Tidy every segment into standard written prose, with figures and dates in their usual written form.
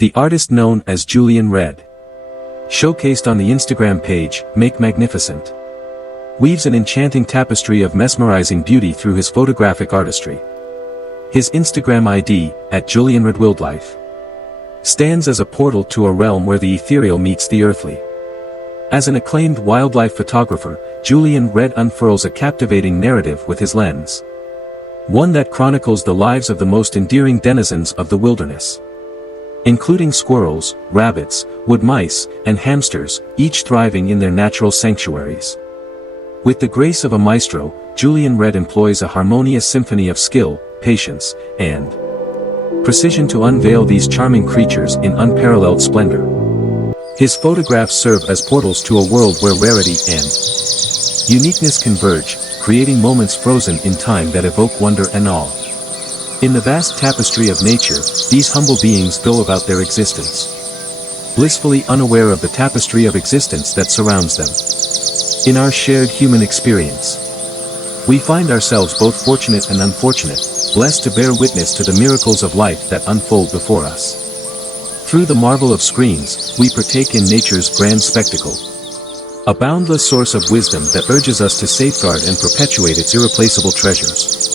The artist known as Julian Redd, showcased on the Instagram page, Make Magnificent, weaves an enchanting tapestry of mesmerizing beauty through his photographic artistry. His Instagram ID, @JulianReddWildlife, stands as a portal to a realm where the ethereal meets the earthly. As an acclaimed wildlife photographer, Julian Redd unfurls a captivating narrative with his lens. One that chronicles the lives of the most endearing denizens of the wilderness, including squirrels, rabbits, wood mice, and hamsters, each thriving in their natural sanctuaries. With the grace of a maestro, Julian Redd employs a harmonious symphony of skill, patience, and precision to unveil these charming creatures in unparalleled splendor. His photographs serve as portals to a world where rarity and uniqueness converge, creating moments frozen in time that evoke wonder and awe. In the vast tapestry of nature, these humble beings go about their existence, blissfully unaware of the tapestry of existence that surrounds them. In our shared human experience, we find ourselves both fortunate and unfortunate, blessed to bear witness to the miracles of life that unfold before us. Through the marvel of screens, we partake in nature's grand spectacle, a boundless source of wisdom that urges us to safeguard and perpetuate its irreplaceable treasures.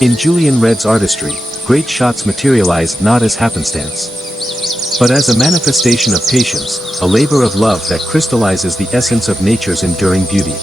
In Julian Redd's artistry, great shots materialize not as happenstance, but as a manifestation of patience, a labor of love that crystallizes the essence of nature's enduring beauty.